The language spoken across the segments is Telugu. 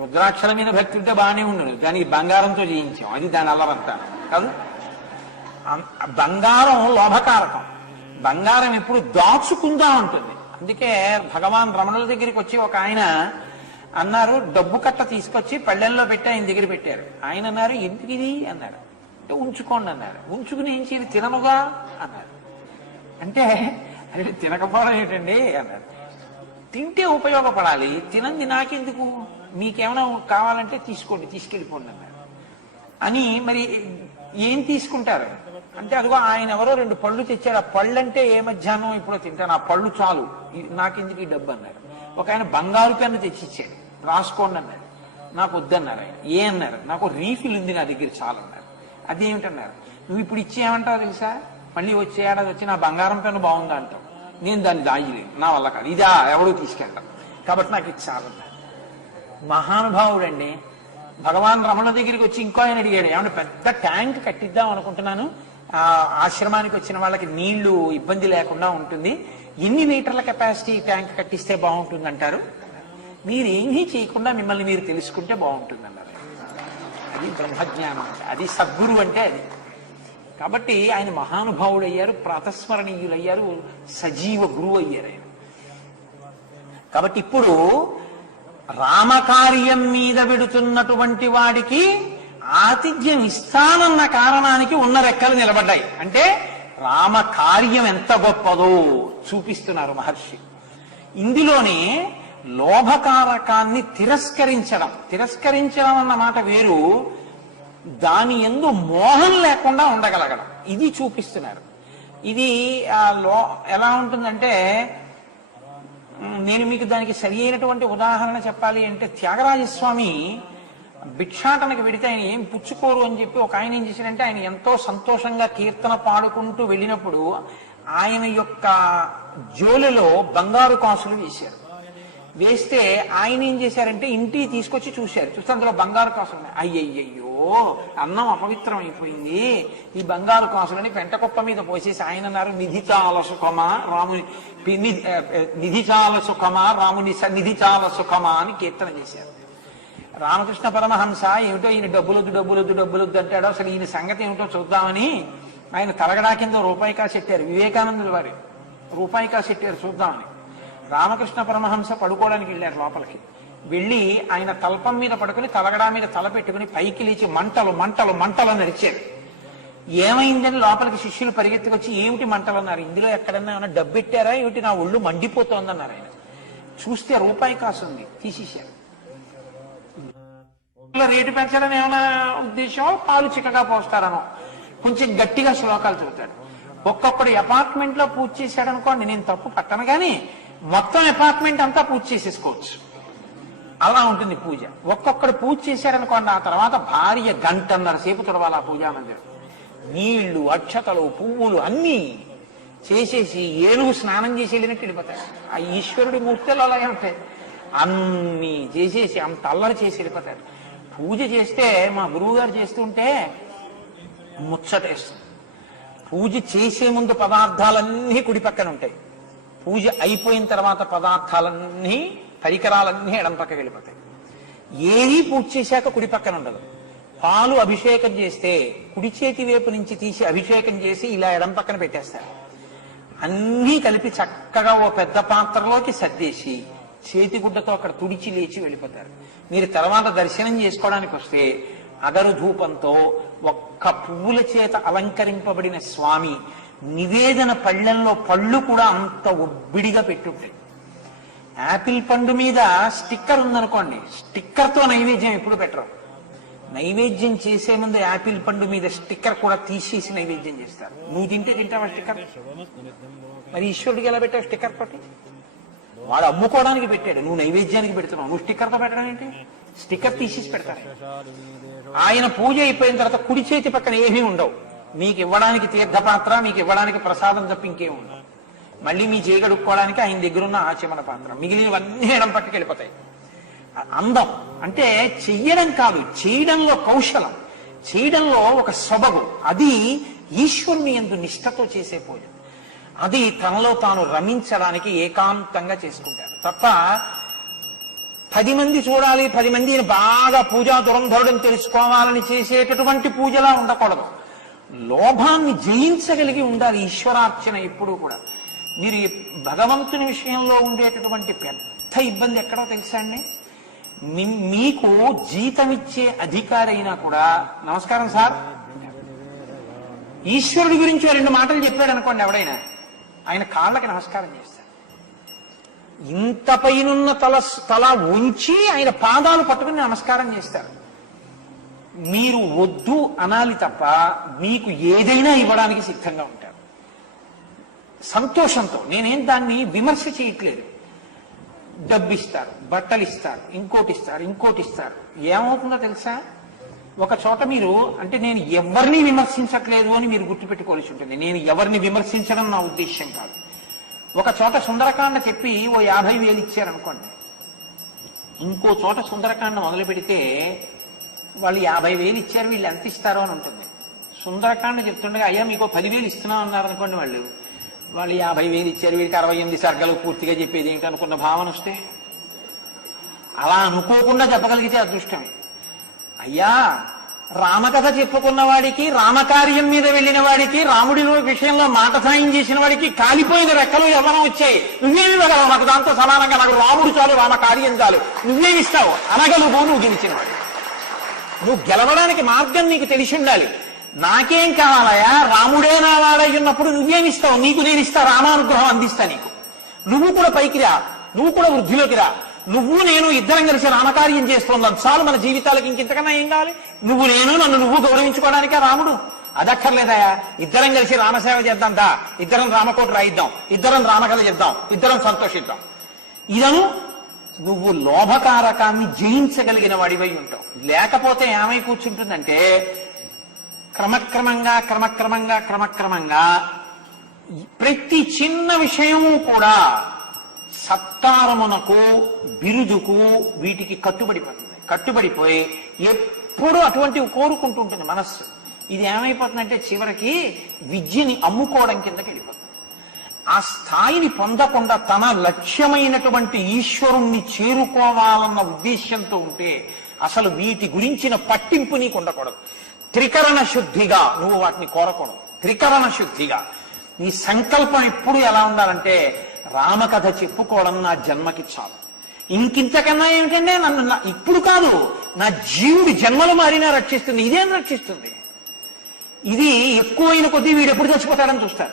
రుద్రాక్షల మీద భక్తి ఉంటే బాగానే ఉండదు. దానికి బంగారంతో చేయించాం. అది దాని అల్లరంతా కాదు? బంగారం లోభకారకం. బంగారం ఎప్పుడు దాచుకుందా ఉంటుంది. అందుకే భగవాన్ రమణుల దగ్గరికి వచ్చి ఒక ఆయన అన్నారు డబ్బు కట్ట తీసుకొచ్చి పళ్ళెల్లో పెట్టి ఆయన దగ్గర పెట్టారు. ఆయన అన్నారు ఎందుకు ఇది? అన్నారు అంటే ఉంచుకోండి అన్నారు. ఉంచుకుని ఏం చేయాలి తిననుగా? అన్నారు. అంటే అది తినకపోవడం ఏంటండి? అన్నారు. తింటే ఉపయోగపడాలి. తినంది నాకెందుకు? మీకేమైనా కావాలంటే తీసుకోండి తీసుకెళ్ళిపోండి అన్నారు. అని మరి ఏం తీసుకుంటారు? అంటే అదిగో ఆయన ఎవరో రెండు పళ్ళు తెచ్చారు. ఆ పళ్ళు అంటే ఏ మధ్యాహ్నం ఇప్పుడు తింటాను. ఆ పళ్ళు చాలు. నాకెందుకు ఈ డబ్బు అన్నారు. ఒక ఆయన బంగారు పెన్ను తెచ్చిచ్చాడు. రాసుకోండి అన్నారు. నాకు వద్దన్నారు ఆయన. ఏ అన్నారు? నాకు రీఫిల్ ఉంది నా దగ్గర చాలు అన్నారు. అదేమిటన్నారు? నువ్వు ఇప్పుడు ఇచ్చేయమంటావు తెలుసా? మళ్ళీ వచ్చే ఏడాది వచ్చి నా బంగారం పెన్ను బాగుందా అంటావు. నేను దాన్ని దాయలేను నా వల్ల కాదు. ఇదా ఎవడో తీసుకెళ్తాను కాబట్టి నాకు ఇది చాలన్నారు మహానుభావుడండి భగవాన్ రమణ దగ్గరికి వచ్చి ఇంకో ఆయన అడిగాడు ఏమన్నా పెద్ద ట్యాంక్ కట్టిద్దాం అనుకుంటున్నాను. ఆశ్రమానికి వచ్చిన వాళ్ళకి నీళ్ళు ఇబ్బంది లేకుండా ఉంటుంది. ఎన్ని లీటర్ల కెపాసిటీ ట్యాంక్ కట్టిస్తే బాగుంటుంది అంటారు మీరు ఏమీ చేయకుండా మిమ్మల్ని మీరు తెలుసుకుంటే బాగుంటుంది అన్నారు అది బ్రహ్మజ్ఞానం. అది సద్గురు అంటే అది. కాబట్టి ఆయన మహానుభావుడయ్యారు ప్రాతస్మరణీయులయ్యారు సజీవ గురువు అయ్యారు ఆయన. కాబట్టి ఇప్పుడు రామకార్యం మీద పెడుతున్నటువంటి వాడికి ఆతిథ్యం ఇస్తానన్న కారణానికి ఉన్న రెక్కలు నిలబడ్డాయి. అంటే రామకార్యం ఎంత గొప్పదో చూపిస్తున్నారు మహర్షి. ఇందులోనే లోభకారకాన్ని తిరస్కరించడం. తిరస్కరించడం అన్న మాట వేరు. దాని ఎందు మోహం లేకుండా ఉండగలగడం. ఇది చూపిస్తున్నారు. ఇది ఆ లో ఎలా ఉంటుందంటే నేను మీకు దానికి సరి అయినటువంటి ఉదాహరణ చెప్పాలి అంటే త్యాగరాజస్వామి భిక్షాటనకి వెడితే ఆయన ఏం పుచ్చుకోరు అని చెప్పి ఒక ఆయన ఏం చేశారంటే ఆయన ఎంతో సంతోషంగా కీర్తన పాడుకుంటూ వెళ్ళినప్పుడు ఆయన యొక్క జోలిలో బంగారు కాసులు వేశారు. వేస్తే ఆయన ఏం చేశారంటే ఇంటికి తీసుకొచ్చి చూశారు. చూస్తే అందులో బంగారు కాసులు ఉన్నాయి. అయ్యయ్యో అన్నం అపవిత్రం అయిపోయింది ఈ బంగారు కాసులని పెంటకుప్ప మీద పోసేసి ఆయన అన్నారు నిధి చాలా సుఖమా రాముని నిధి చాలా సుఖమా రాముని నిధి చాలా సుఖమా అని కీర్తన చేశారు. రామకృష్ణ పరమహంస ఏమిటో ఈయన డబ్బులొద్దు డబ్బులొద్దు డబ్బులొద్దు అంటాడు అసలు ఈయన సంగతి ఏమిటో చూద్దామని ఆయన తలగడా కింద రూపాయి కాసెట్టారు వివేకానందుల వారి రూపాయి కాసెట్టారు చూద్దామని. రామకృష్ణ పరమహంస పడుకోవడానికి వెళ్ళారు లోపలికి. వెళ్ళి ఆయన తలపం మీద పడుకుని తలగడా మీద తల పెట్టుకుని పైకి లేచి మంటలు మంటలు మంటలు అని అరిచారు ఏమైందని లోపలికి శిష్యులు పరిగెత్తుకొచ్చి ఏమిటి మంటలు? అన్నారు. ఇందులో ఎక్కడన్నా ఏమైనా డబ్బెట్టారా? ఏమిటి? నా ఒళ్ళు మండిపోతోందన్నారు ఆయన. చూస్తే రూపాయి కాసు ఉంది తీసేశారు. రేటు పెంచడం ఏమైనా ఉద్దేశం పాలు చిక్కగా పోస్తారనో. కొంచెం గట్టిగా శ్లోకాలు చదువుతాడు ఒక్కొక్కడు అపార్ట్మెంట్లో పూజ చేశాడు అనుకోండి నేను తప్పు పట్టను కానీ మొత్తం అపార్ట్మెంట్ అంతా పూజ చేసేసుకోవచ్చు. అలా ఉంటుంది పూజ. ఒక్కొక్కడు పూజ చేశారనుకోండి ఆ తర్వాత భార్య గంటన్నర సేపు తుడవాలి ఆ పూజా మందిరం నీళ్ళు అక్షతలు పువ్వులు అన్నీ చేసేసి ఏనుగు స్నానం చేసి వెళ్ళినట్టు వెళ్ళిపోతాడు ఆ ఈశ్వరుడి మూర్తిలో అలాగే ఉంటాయి అన్నీ చేసేసి అంత అల్లరి చేసి వెళ్ళిపోతాడు పూజ చేస్తే మా గురువు గారు చేస్తుంటే ముచ్చటేస్తుంది. పూజ చేసే ముందు పదార్థాలన్నీ కుడి పక్కన ఉంటాయి. పూజ అయిపోయిన తర్వాత పదార్థాలన్నీ పరికరాలన్నీ ఎడం పక్కకి వెళ్ళిపోతాయి. ఏది పూర్తి చేశాక కుడి పక్కన ఉండదు. పాలు అభిషేకం చేస్తే కుడి చేతి వైపు నుంచి తీసి అభిషేకం చేసి ఇలా ఎడం పక్కన పెట్టేస్తారు. అన్నీ కలిపి చక్కగా ఓ పెద్ద పాత్రలోకి సర్దేసి చేతిగుడ్డతో అక్కడ తుడిచి లేచి వెళ్ళిపోతారు. మీరు తర్వాత దర్శనం చేసుకోవడానికి వస్తే అగరు ధూపంతో ఒక్క పువ్వుల చేత అలంకరింపబడిన స్వామి నివేదన పళ్ళెంలో పళ్ళు కూడా అంత ఒబ్బిడిగా పెట్టుంటాయి యాపిల్ పండు మీద స్టిక్కర్ ఉందనుకోండి స్టిక్కర్తో నైవేద్యం ఎప్పుడు పెట్టరు. నైవేద్యం చేసే ముందు యాపిల్ పండు మీద స్టిక్కర్ కూడా తీసేసి నైవేద్యం చేస్తారు. నువ్వు తింటే తింటావా స్టిక్కర్? మరి ఈశ్వరుడికి ఎలా పెట్టావు స్టిక్కర్ తోటి వాడు అమ్ముకోవడానికి పెట్టాడు. నువ్వు నైవేద్యానికి పెడుతున్నావు. నువ్వు స్టిక్కర్తో పెట్టడం ఏంటి? స్టిక్కర్ తీసేసి పెడతారు. ఆయన పూజ అయిపోయిన తర్వాత కుడి చేతి పక్కన ఏమీ ఉండవు. మీకు ఇవ్వడానికి తీర్థపాత్ర మీకు ఇవ్వడానికి ప్రసాదం తప్ప ఇంకేం ఉండవు. మళ్ళీ మీ చేయగడుక్కోవడానికి ఆయన దగ్గర ఉన్న ఆచమన పాత్ర. మిగిలినవన్నీ ఎడం పట్టుకెళ్ళిపోతాయి అందం. అంటే చెయ్యడం కాదు చేయడంలో కౌశలం. చేయడంలో ఒక సొబగు. అది ఈశ్వరుని ఎందు నిష్ఠతో చేసే పూజ అది తనలో తాను రమించడానికి ఏకాంతంగా చేసుకుంటారు తప్ప పది మంది చూడాలి పది మందిని బాగా పూజా దురంధరుడని తెలుసుకోవాలని చేసేటటువంటి పూజలా ఉండకూడదు. లోభాన్ని జయించగలిగి ఉండాలి ఈశ్వరార్చన ఎప్పుడూ కూడా. మీరు ఈ భగవంతుని విషయంలో ఉండేటటువంటి పెద్ద ఇబ్బంది ఎక్కడో తెలుసా అండి? మీ- మీకు జీతమిచ్చే అధికారి అయినా కూడా నమస్కారం సార్. ఈశ్వరుడి గురించి రెండు మాటలు చెప్పాడు అనుకోండి ఎవడైనా. ఆయన కాళ్ళకి నమస్కారం చేస్తారు. ఇంత పైనున్న తల తల ఉంచి ఆయన పాదాలు పట్టుకుని నమస్కారం చేస్తారు. మీరు వద్దు అనాలి తప్ప మీకు ఏదైనా ఇవ్వడానికి సిద్ధంగా ఉంటారు. సంతోషంతో. నేనేం దాన్ని విమర్శ చేయట్లేదు. డబ్బు ఇస్తారు బట్టలు ఇస్తారు ఇంకోటి ఇస్తారు ఇంకోటి ఇస్తారు ఏమవుతుందో తెలుసా? ఒక చోట మీరు అంటే నేను ఎవరిని విమర్శించట్లేదు అని మీరు గుర్తుపెట్టుకోవాల్సి ఉంటుంది. నేను ఎవరిని విమర్శించడం నా ఉద్దేశ్యం కాదు. ఒక చోట సుందరకాండ చెప్పి ఓ యాభై వేలు ఇచ్చారనుకోండి. ఇంకో చోట సుందరకాండ మొదలు పెడితే వాళ్ళు యాభై వేలు ఇచ్చారు వీళ్ళు ఎంత ఇస్తారో అని ఉంటుంది. సుందరకాండ చెప్తుండగా అయ్యా మీకు పదివేలు ఇస్తున్నాం అన్నారు అనుకోండి వాళ్ళు వాళ్ళు యాభై వేలు ఇచ్చారు వీడికి అరవై ఎనిమిది సర్గలు పూర్తిగా చెప్పేది ఏంటి అనుకున్న భావన వస్తే? అలా అనుకోకుండా చెప్పగలిగితే అదృష్టమే. అయ్యా రామకథ చెప్పుకున్న వాడికి రామకార్యం మీద వెళ్ళిన వాడికి రాముడి విషయంలో మాట సాయం చేసిన వాడికి కాలిపోయిన రెక్కలు ఎవరో వచ్చాయి. నువ్వేమి ఇవ్వగలవు? నాకు దాంతో సమానంగా నాకు రాముడు చాలు రామకార్యం చాలు. నువ్వేమిస్తావు అనగలుగు నువ్వు గెలిచిన వాడు నువ్వు గెలవడానికి మార్గం నీకు తెలిసి ఉండాలి. నాకేం కావాలయా రాముడే నా వాడయ్యున్నప్పుడు ఉన్నప్పుడు నువ్వేమిస్తావు నీకు నేను ఇస్తా రామానుగ్రహం అందిస్తా నీకు. నువ్వు కూడా పైకి రా. నువ్వు కూడా వృద్ధిలోకి రా. నువ్వు నేను ఇద్దరం కలిసి రామకార్యం చేస్తున్నాం. చాలు మన జీవితాలకు ఇంకెంతకన్నా ఏం కావాలి? నువ్వు నేను నన్ను నువ్వు గౌరవించుకోవడానికే రాముడు. అదక్కర్లేదయా ఇద్దరం కలిసి రామసేవ చేద్దాం. దా. ఇద్దరం రామకోట రాయిద్దాం. ఇద్దరం రామకథ చేద్దాం ఇద్దరం సంతోషిద్దాం. ఇదను నువ్వు లోభకారకాన్ని జయించగలిగిన వాడివై ఉంటావు. లేకపోతే ఏమై కూర్చుంటుందంటే క్రమక్రమంగా క్రమక్రమంగా క్రమక్రమంగా ప్రతి చిన్న విషయము కూడా సత్తారమునకు బిరుదుకు వీటికి కట్టుబడిపోతుంది కట్టుబడిపోయి ఎప్పుడు అటువంటివి కోరుకుంటుంటుంది మనస్సు. ఇది ఏమైపోతుందంటే చివరికి విద్యని అమ్ముకోవడం కిందకి వెళ్ళిపోతుంది. ఆ స్థాయిని పొందకుండా తన లక్ష్యమైనటువంటి ఈశ్వరుణ్ణి చేరుకోవాలన్న ఉద్దేశ్యంతో ఉంటే అసలు వీటి గురించిన పట్టింపు నీకు ఉండకూడదు. త్రికరణ శుద్ధిగా నువ్వు వాటిని కోరకూడదు. త్రికరణ శుద్ధిగా. నీ సంకల్పం ఎప్పుడు ఎలా ఉండాలంటే రామకథ చెప్పుకోవడం నా జన్మకి చాలు. ఇంకింతకన్నా ఏమిటంటే నన్ను నా- ఇప్పుడు కాదు నా జీవుడి జన్మలు మారినా రక్షిస్తుంది ఇదేం రక్షిస్తుంది? ఇది ఎక్కువైన కొద్దీ వీడు ఎప్పుడు చచ్చిపోతాడని చూస్తారు.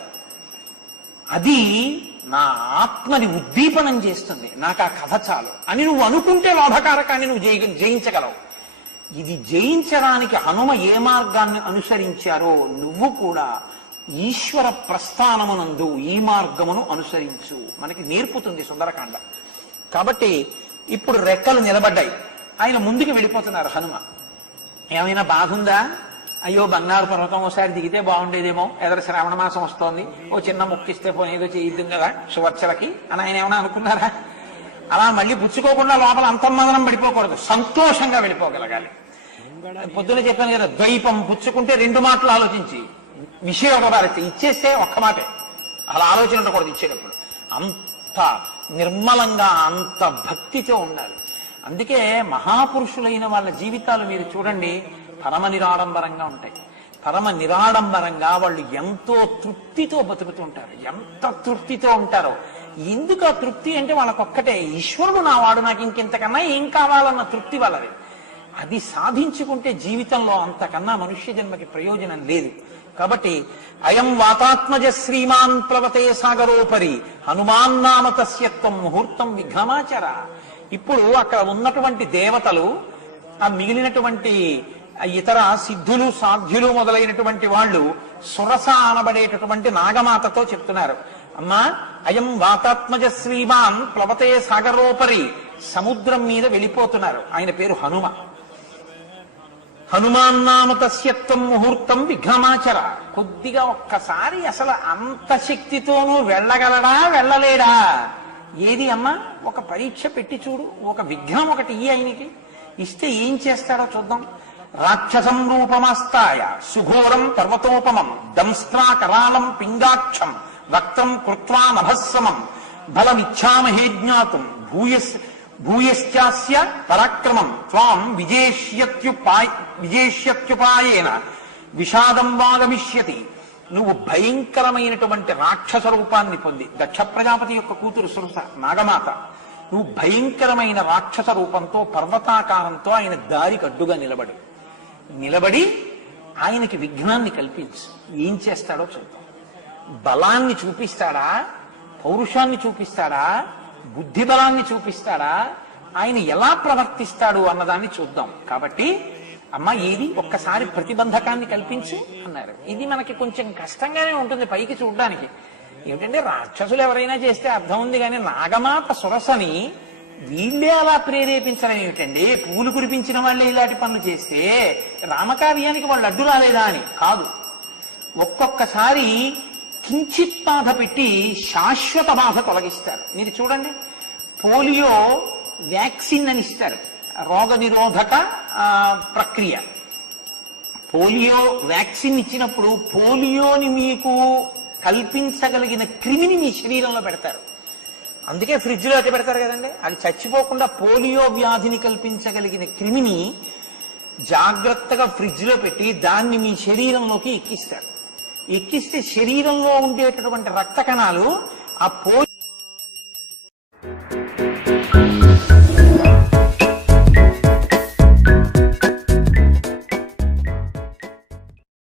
అది నా ఆత్మని ఉద్దీపనం చేస్తుంది. నాకు ఆ కథ చాలు. అని నువ్వు అనుకుంటే లోభకారకాన్ని నువ్వు జయించగలవు. ఇది జయించడానికి హనుమ ఏ మార్గాన్ని అనుసరించారో నువ్వు కూడా ఈశ్వర ప్రస్థానమునందు ఈ మార్గమును అనుసరించు. మనకి నేర్పుతుంది సుందరకాండ. కాబట్టి ఇప్పుడు రెక్కలు నిలబడ్డాయి. ఆయన ముందుకు వెళ్ళిపోతున్నారు హనుమ. ఏమైనా బాధ ఉందా అయ్యో బంగారు పర్వతం ఒకసారి దిగితే బాగుండేదేమో. ఎదర శ్రావణ మాసం వస్తోంది. ఓ చిన్న ముక్కిస్తే పోయేదో ఏదో చేయిద్దాం కదా సువర్చలకి అని ఆయన ఏమైనా అనుకున్నారా? అలా మళ్ళీ పుచ్చుకోకుండా లోపల అంతర్మదనం పడిపోకూడదు. సంతోషంగా వెళ్ళిపోగలగాలి. పొద్దున చెప్పాను కదా ద్వైపం పుచ్చుకుంటే రెండు మాటలు ఆలోచించి విషయం భారతి ఇచ్చేస్తే ఒక్క మాటే. అలా ఆలోచన ఉండకూడదు ఇచ్చేటప్పుడు. అంత నిర్మలంగా అంత భక్తితో ఉండాలి. అందుకే మహాపురుషులైన వాళ్ళ జీవితాలు మీరు చూడండి పరమ నిరాడంబరంగా ఉంటాయి. పరమ నిరాడంబరంగా వాళ్ళు ఎంతో తృప్తితో బతుకుతుంటారు ఎంత తృప్తితో ఉంటారో. ఎందుకు ఆ తృప్తి అంటే వాళ్ళకొక్కటే ఈశ్వరుడు నా వాడు నాకు ఇంకెంతకన్నా ఏం కావాలన్న తృప్తి వాళ్ళది. అది సాధించుకుంటే జీవితంలో అంతకన్నా మనుష్య జన్మకి ప్రయోజనం లేదు. కాబట్టి అయం వాతాత్మజ శ్రీమాన్ ప్లవతే సాగరోపరి హనుమాన్ నామ తస్యత్వం ముహూర్తం విఘ్నమాచర. ఇప్పుడు అక్కడ ఉన్నటువంటి దేవతలు ఆ మిగిలినటువంటి ఇతర సిద్ధులు సాధ్యులు మొదలైనటువంటి వాళ్ళు సురస అనబడేటటువంటి నాగమాతతో చెప్తున్నారు. అమ్మా అయం వాతాత్మజ శ్రీమాన్ ప్లవతే సాగరోపరి. సముద్రం మీద వెళ్ళిపోతున్నారు. ఆయన పేరు హనుమ. హనుమాన్నామ తస్యత్వం ముహూర్తం విఘ్నమాచర. కొద్దిగా ఒక్కసారి అసలు అంత శక్తితోనూ వెళ్ళగలడా వెళ్ళలేడా? ఏది అమ్మా? ఒక పరీక్ష పెట్టి చూడు. ఒక విఘ్నం ఒకటి ఇయ్యి ఆయనకి. ఇస్తే ఏం చేస్తాడో చూద్దాం. రాక్షసం రూపమాస్తాయ. సుఘోరం పర్వతోపమం. దంస్త్రా కరాళం పింగాక్షం. వక్తం కృత్వా నభస్సమం బలమిచ్చామహే జ్ఞాతం. భూయస్ భూయశ్చాస్య పరాక్రమం. త్వాం విజేష్యత్యుపాయ విజేష్యత్యుపాయేన. విషాదం వాగమిష్యతి. నువ్వు భయంకరమైనటువంటి రాక్షస రూపాన్ని పొంది దక్ష ప్రజాపతి యొక్క కూతురు సురస నాగమాత. నువ్వు భయంకరమైన రాక్షస రూపంతో పర్వతాకారంతో ఆయన దారికి అడ్డుగా నిలబడు. నిలబడి ఆయనకి విఘ్నాన్ని కల్పించు. ఏం చేస్తాడో చూద్దాం. బలాన్ని చూపిస్తాడా? పౌరుషాన్ని చూపిస్తాడా? బుద్ధి బలాన్ని చూపిస్తాడా? ఆయన ఎలా ప్రవర్తిస్తాడు అన్నదాన్ని చూద్దాం. కాబట్టి అమ్మ ఏది ఒక్కసారి ప్రతిబంధకాన్ని కల్పించు అన్నారు. ఇది మనకి కొంచెం కష్టంగానే ఉంటుంది పైకి చూడడానికి. ఏమిటంటే రాక్షసులు ఎవరైనా చేస్తే అర్థం ఉంది కానీ నాగమాత సురసని వీళ్ళే అలా ప్రేరేపించడం ఏమిటండి? పూలు కురిపించిన వాళ్ళే ఇలాంటి పనులు చేస్తే రామకార్యానికి వాళ్ళు అడ్డు రాలేదా అని? కాదు. ఒక్కొక్కసారి కించిత్ బాధ పెట్టి శాశ్వత బాధ తొలగిస్తారు. మీరు చూడండి పోలియో వ్యాక్సిన్ అని ఇస్తారు. రోగ నిరోధక ప్రక్రియ. పోలియో వ్యాక్సిన్ ఇచ్చినప్పుడు పోలియోని మీకు కల్పించగలిగిన క్రిమిని మీ శరీరంలో పెడతారు. అందుకే ఫ్రిడ్జ్లో అట్టి పెడతారు కదండి. అది చచ్చిపోకుండా పోలియో వ్యాధిని కల్పించగలిగిన క్రిమిని జాగ్రత్తగా ఫ్రిడ్జ్లో పెట్టి దాన్ని మీ శరీరంలోకి ఎక్కిస్తారు. ఎక్కిస్తే శరీరంలో ఉండేటటువంటి రక్త కణాలు ఆ పోలి